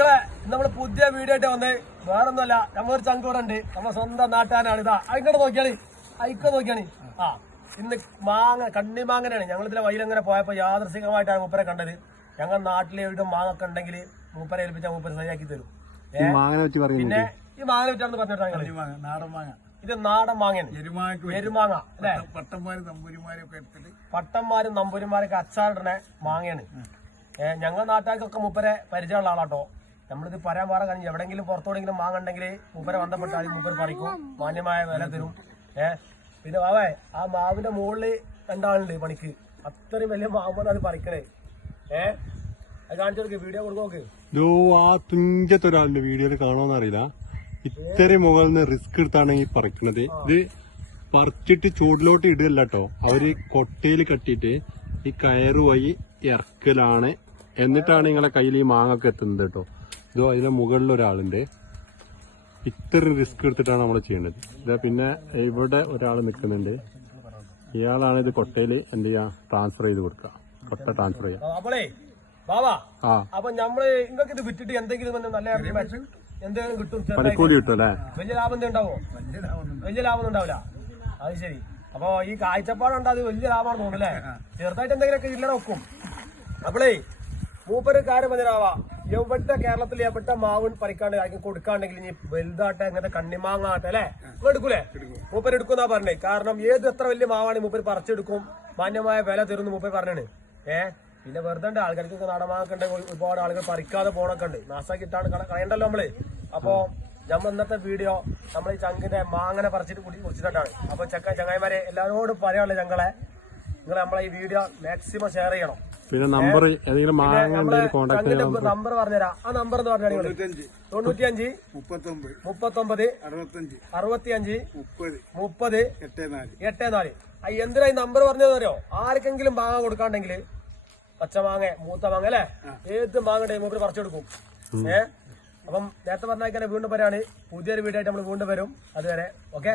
നിങ്ങളെ നമ്മള് പുതിയ വീഡിയോ ആയിട്ട് വന്നേ വേറൊന്നുമല്ല. നമ്മളൊരു ചങ്കോടെ ഉണ്ട്, നമ്മുടെ സ്വന്തം നാട്ടുകാരാണ്. ഇതാ ഇങ്ങോട്ട് നോക്കിയാണ്, അയക്ക നോക്കിയാണ്. ആ ഇന്ന് മാങ്ങ കണ്ണിമാങ്ങനാണ്. ഞങ്ങളിതിലെ വഴിയിലങ്ങനെ പോയപ്പോ യാദൃശികമായിട്ടാണ് മൂപ്പരെ കണ്ടത്. ഞങ്ങൾ നാട്ടിലെ എവിടെ മാങ്ങ ഒക്കെ ഉണ്ടെങ്കിൽ മൂപ്പരെ ഏൽപ്പിച്ചാൽ മൂപ്പര് ശരിയാക്കി തരും. പിന്നെ ഈ മാങ്ങ വെച്ചാന്ന് പറഞ്ഞിട്ടാ ഇത് നാടൻ മാങ്ങയാണ്. എരുമാങ്ങ അല്ലെ? പട്ടന്മാരും നമ്പൂരിമാരൊക്കെ അച്ചാറിടണ മാങ്ങയാണ്. ഞങ്ങൾ നാട്ടുകാർക്കൊക്കെ മൂപ്പരെ പരിചയമുള്ള ആളാട്ടോ. നമ്മളിത് പറയാൻ വേറെ കാര്യം, എവിടെങ്കിലും പുറത്തോടെങ്കിലും മാങ്ങ ഉണ്ടെങ്കിൽ മൂപ്പരെ ബന്ധപ്പെട്ടാൽ മൂപ്പര് പറിക്കും, മാന്യമായ വില തരും. പിന്നെ വാവേ ആ മാവിന്റെ മുകളിൽ രണ്ടാളുണ്ട് പണിക്ക്. അത്രയും വലിയ മാവുമ്പോൾ അത് പറിക്കണേ. അത് കാണിച്ചു കൊടുക്ക്, വീഡിയോ കൊടുക്കോക്ക്. ആ തുഞ്ചത്തൊരാളുടെ വീഡിയോയിൽ കാണുമെന്ന് അറിയില്ല. ഇത്രയും മുകളിൽ നിന്ന് റിസ്ക് എടുത്താണ് ഈ പറിക്കണത്. ഇത് പറിച്ചിട്ട് ചൂടിലോട്ട് ഇടുകയല്ല കേട്ടോ, അവര് കൊട്ടയിൽ കെട്ടിയിട്ട് ഈ കയറ് വഴി ഇറക്കലാണ്. എന്നിട്ടാണ് നിങ്ങളെ കയ്യിൽ ഈ മാങ്ങൊക്കെ എത്തുന്നത് കേട്ടോ. ഇതോ അതിന്റെ മുകളിൽ ഒരാളുണ്ട്. ഇത്രയും റിസ്ക് എടുത്തിട്ടാണ് നമ്മൾ ചെയ്യേണ്ടത്. ഇതാ പിന്നെ ഇവിടെ ഒരാൾ നിൽക്കുന്നുണ്ട്. ഇയാളാണ് ഇത് കൊട്ടയിൽ എന്ത് ചെയ്യാ ട്രാൻസ്ഫർ ചെയ്ത് കൊടുക്കുക, കൊട്ട ട്രാൻസ്ഫർ ചെയ്യാം. അപ്പൊ നമ്മള് ഇങ്ങക്ക് ഇത് വിറ്റിട്ട് എന്തെങ്കിലും നല്ല എന്തെങ്കിലും കിട്ടും, പണിക്കൂലി കിട്ടും അല്ലേ? വലിയ ലാഭം ഉണ്ടാവോ? വലിയ ലാഭം ഉണ്ടാവില്ല. അത് ശരി. അപ്പൊ ഈ കാഴ്ചപ്പാടുണ്ട്, അത് വലിയ ലാഭമാണെന്ന് തോന്നുന്നല്ലേ? ചെറുതായിട്ട് എന്തെങ്കിലുമൊക്കെ ഇല്ലറ വെക്കും. അപ്പളേ മൂപ്പര് കാര്യം പറഞ്ഞാവാ, എവിടെ കേരളത്തിൽ എവിടെ മാവൻ പറിക്കാണ്ട് ആർക്കും കൊടുക്കാണ്ടെങ്കിൽ ഇനി വലുതാട്ടെ അങ്ങനത്തെ കണ്ണിമാങ്ങ ആട്ടെ അല്ലെ എടുക്കൂലേ? മൂപ്പര് എടുക്കുന്നാ പറഞ്ഞേ. കാരണം ഏത് എത്ര വലിയ മാവാണ് മൂപ്പര് പറിച്ചെടുക്കും, മാന്യമായ വില തരുന്നു മൂപ്പര് പറഞ്ഞാണ്. പിന്നെ വെറുതെ ആൾക്കാർക്ക് നടമാക്കണ്ട്, ഒരുപാട് ആളുകൾ പറിക്കാതെ പോണൊക്കെ ഉണ്ട്. നാസാക്കിട്ടാണ് കളയണ്ടല്ലോ നമ്മള്. അപ്പൊ നമ്മൾ ഇന്നത്തെ വീഡിയോ നമ്മൾ ഈ ചങ്കിന്റെ മാങ്ങനെ പറിച്ചിട്ട് കുടിച്ചിട്ടാണ്. അപ്പൊ ചങ്ങായിമാരെ എല്ലാവരോടും പറയാനുള്ളത്, ഞങ്ങളെ നിങ്ങൾ നമ്മളെ ഈ വീഡിയോ മാക്സിമം ഷെയർ ചെയ്യണം. പിന്നെ നമ്പർ നമ്പർ പറഞ്ഞുതരാം. ആ നമ്പർ എന്ന് പറഞ്ഞാൽ 95 39 65 30 84. എന്തിനാ ഈ നമ്പർ പറഞ്ഞതെന്ന് അറിയോ? ആർക്കെങ്കിലും മാങ്ങ കൊടുക്കാണ്ടെങ്കിൽ പച്ചമാങ്ങ മൂത്ത മാങ്ങ അല്ലെ, ഏത് മാങ്ങ മൂപ്പര് പറിച്ചെടുക്കും. അപ്പം നേരത്തെ പറഞ്ഞാൽ വീണ്ടും വരാണ്. പുതിയൊരു വീഡിയോ ആയിട്ട് നമ്മൾ വീണ്ടും വരും. അതുവരെ ഓക്കെ.